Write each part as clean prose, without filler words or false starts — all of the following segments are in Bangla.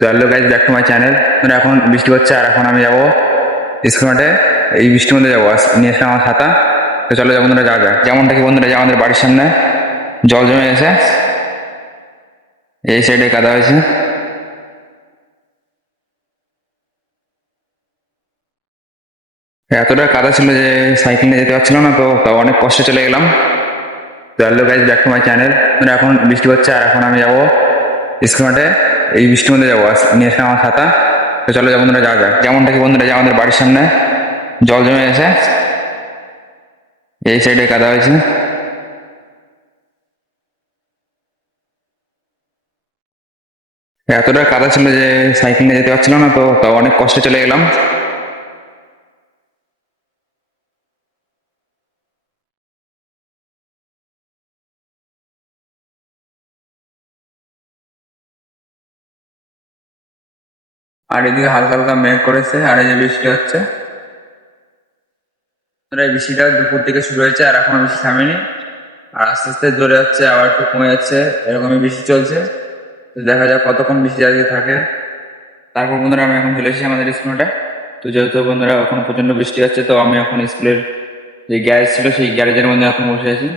তো hello guys, back to my channel. মানে এখন বৃষ্টি হচ্ছে আর এখন আমি যাবো স্কুল মাঠে। এই বৃষ্টির মধ্যে যাবো, নিয়ে এসলাম আমার ছাতা। তো চলো যাবো বন্ধুরা, যাওয়া যাক। যেমনটা কি বন্ধুরা, যে আমাদের বাড়ির সামনে জল জমে গেছে, এই সাইডে কাদা হয়েছে। এতটা কাদা ছিল যে সাইকেল নিয়ে যেতে পারছিল না, তো তাও অনেক কষ্টে চলে গেলাম। তো hello guys, back to my channel. মানে এখন বৃষ্টি হচ্ছে আর এখন আমি যাবো স্কুল মাঠে। এই বৃষ্টির মধ্যে যাবো, নিয়ে এসলাম আমার ছাতা। তো চলো যাবো বন্ধুরা, যাওয়া যাক। যেমনটা কি বন্ধুরা, যে আমাদের বাড়ির সামনে জল জমে গেছে, এই সাইডে কাদা হয়েছে। এতটা কাদা ছিল যে সাইকেল নিয়ে যেতে পারছিল না, তো তাও অনেক কষ্টে চলে গেলাম। আর এদিকে হালকা হালকা মেঘ করেছে আর এই যে বৃষ্টি হচ্ছে। এই বৃষ্টিটা দুপুর থেকে শুরু হয়েছে আর এখনো বৃষ্টি থামেনি। আর আস্তে আস্তে জোরে হচ্ছে, আবার একটু কমে যাচ্ছে, এরকমই বৃষ্টি চলছে। তো দেখা যাক কতক্ষণ বৃষ্টি আজকে থাকে। তারপর বন্ধুরা আমি এখন চলে এসেছি আমাদের স্কুলটা। তো যেহেতু বন্ধুরা এখন প্রচন্ড বৃষ্টি হচ্ছে, তো আমি এখন স্কুলের যে গ্যারেজ ছিল সেই গ্যারেজের মধ্যে এখন বসে আছি।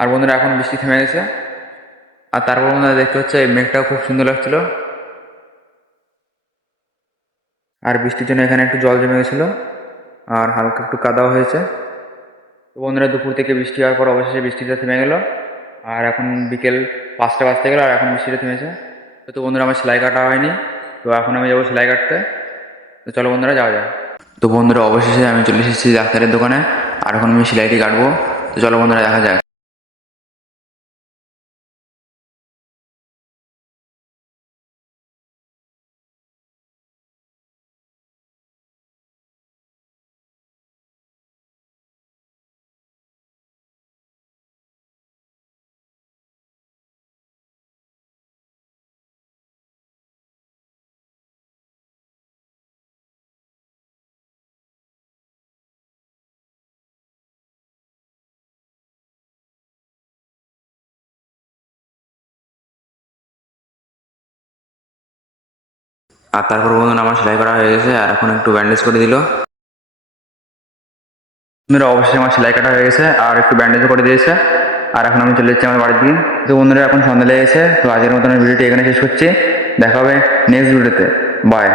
আর বন্ধুরা এখন বৃষ্টি থেমে গেছে। আর তারপর বন্ধুরা দেখতে হচ্ছে এই মেঘটাও খুব সুন্দর লাগছিল। আর বৃষ্টির জন্য এখানে একটু জল জমে গেছিলো আর হালকা একটু কাদাও হয়েছে। তো বন্ধুরা দুপুর থেকে বৃষ্টি হওয়ার পর অবশেষে বৃষ্টিটা থেমে গেল। আর এখন বিকেল 5টা বাজতে গেল আর এখন বৃষ্টিটা থেমেছে। তো বন্ধুরা আমার সেলাই কাটা হয়নি, তো এখন আমি যাবো সেলাই কাটতে। তো চলো বন্ধুরা, যাওয়া যায়। তো বন্ধুরা অবশেষে আমি চলে এসেছি ডাক্তারের দোকানে আর এখন আমি সেলাইটি কাটবো। তো চলো বন্ধুরা, দেখা যাক। আর তারপর বন্ধুরা আমার সেলাই করা হয়ে গেছে আর এখন একটু ব্যান্ডেজ করে দিল। বন্ধুরা অবশ্যই আমার সেলাই কাটা হয়ে গেছে আর একটু ব্যান্ডেজ করে দিয়েছে। আর এখন আমি চলে যাচ্ছি আমার বাড়ির দিকে। তো বন্ধুরা এখন সন্ধ্যা লেগে গেছে, তো আজকের মতন ভিডিওটি এখানে শেষ করছি। দেখা হবে নেক্সট ভিডিওতে। বাই।